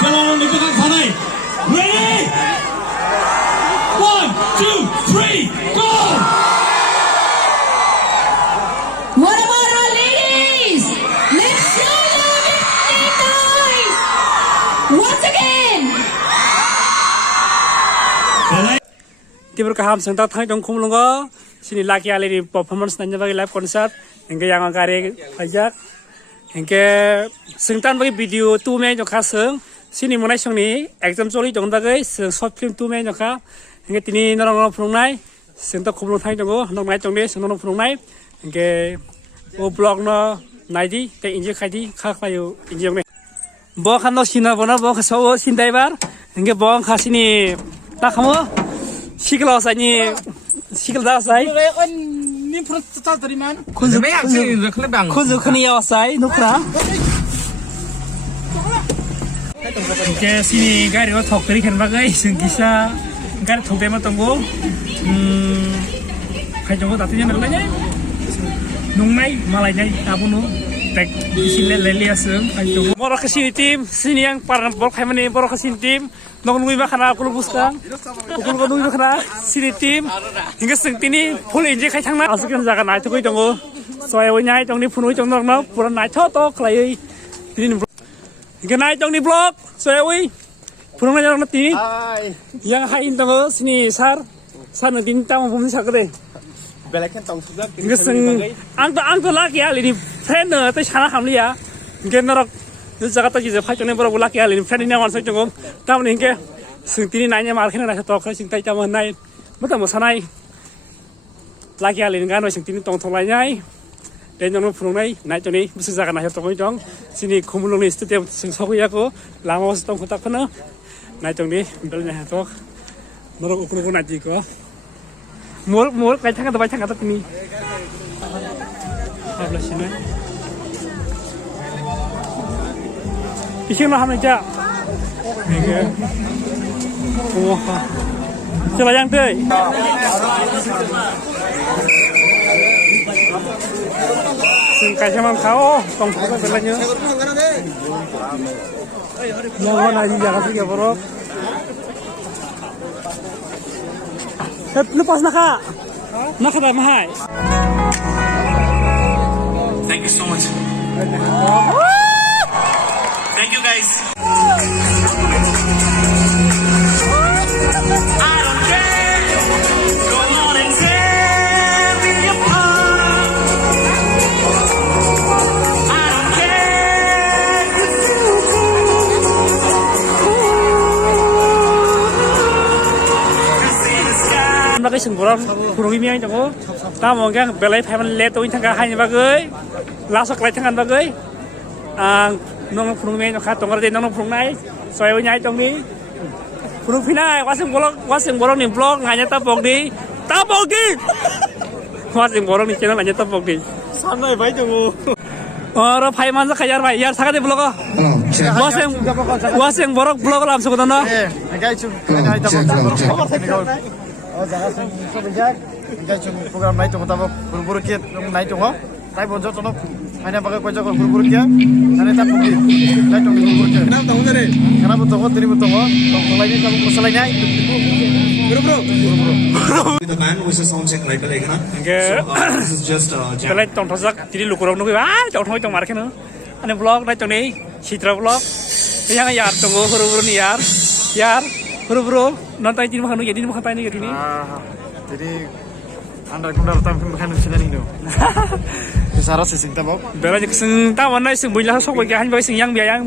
Kalau di belakang sana. Ready? 1, 2, 3, go! What about our ladies? Let's show them it's nice! Once again! Tibur kaham sentak thang jong khum lungo sini laki ali di performance nanya bagi live concert engke yang angkare pajak engke sengtan bagi video 2 me jong khaseng sini monai songni exam choli jong bagai short film 2 me jong kha engke tini norong phungnai sentak khum lung thang jong nong nai jong de senong phungnai engke o blog no naidi te inje khaidi kha khayu inje jong ne bo khan no sina bona bo khaso sindai bar engke bo kha sini ta khamo Sikil asanya, sikil dah asai. Ni perut tetap dari mana? Kuzu kini asai, nukra. Oke, sini gari lo thok teri kan bagai, sengkisa gari thok dema tunggu. Kai tunggu tatinya merlanya. Nungai malainya abunu. Tek sini lele asem. Kai tunggu. Borok kesini tim, sini yang para borok kami ni borok kesini tim. Nong nunggu makana aku lubuskan, aku nunggu makana sini tim, hingga sengtini full enjoy kai thangna, asukan jaga naik tu kau tunggu, soalnya wujudnya tunggu ni punui tunggu nong pura naik to kelai, ini hingga naik tunggu ni blog, soalnya wujud punui tunggu nanti, yang hain tunggu sini sar nanti tamu pun bisa kere, hingga seng, angto lagi ya, ini friend tu sana kami ya, hingga norok Jakarta juga fight dengan beberapa laki alin friend ini awan saya cukup tahu nih ke sentini nanya marketing nasi toko singtai caman naik betul musanai laki alin kan sentini tong lainnya dan yang nufrunai naik joni bisa jaga nasi toko jong sini kumulung nih setiap sengsoku ya ko lama setong kotak kena naik joni belnya tok norok ukur naik ko mul kayak cakap tempat ini apa sih Isin lah aja. Oke. Wah. Coba yang teh. Singkai sama kau, tong kau belanya. Mau lagi jaga sih ya bro. Lepas nak dah mahal. Thank you so much. Thank you guys. I don't care. Go on and tear me apart. I don't care if you see the sky. Bagai sengborong kurung ini yang jago. Tamu kan belai family leto ini tengah hanya bagai. Langsung kelai tangan bagai. Nong phung me no kha tongor de nong phung nai soi nyai tong ni phung phinai waseng borok ni blog nganya tapok di waseng borok ni channel nganya tapok di Sanai baik tu. ora phai man khayar bhai yar saga de blog waseng borok blog lam su kono Enggak cuma oh jangan sebenjak enggak cuma program naik tu tabok buru-buru kit naik tu ho tai bonjol tu hanya pakai kocok buru-buru kia nanti tak pergi naik tu buru-buru kia kenapa tahu ni kenapa tahu tadi betul ho tong lainnya kamu masalahnya buru-buru The band was a sound check like kan. This is just jam. pelai tong thajak tiri lukurong nu tong thoi tong mar kene ane blog nai tong ni citra blog yang yar tong buru-buru ni yar buru-buru nonton tin makan nu jadi makan tai ni gini jadi anda kundar tampil makan di sini tu. Kesara sesing tabok. Bela je sing tawan nai sing builah sok bagi han bagi sing yang biaya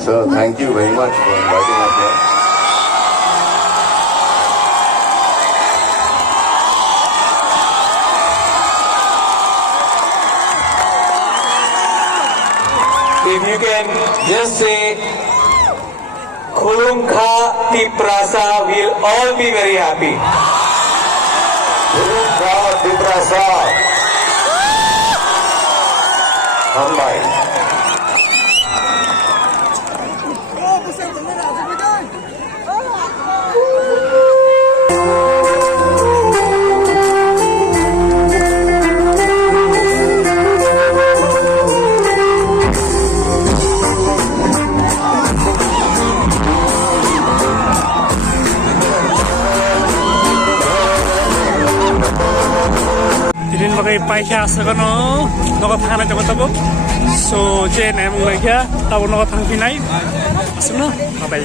So thank you very much for inviting us here. If you can just say Khulungkha Tiprasa, we'll all be very happy. Khulungkha Tiprasa. Online. Tidin pakai paisya sekono, nokat hana jangan tabuk. So jen emang lagi ya, tahu nokat hang pinai. Asal no, bye.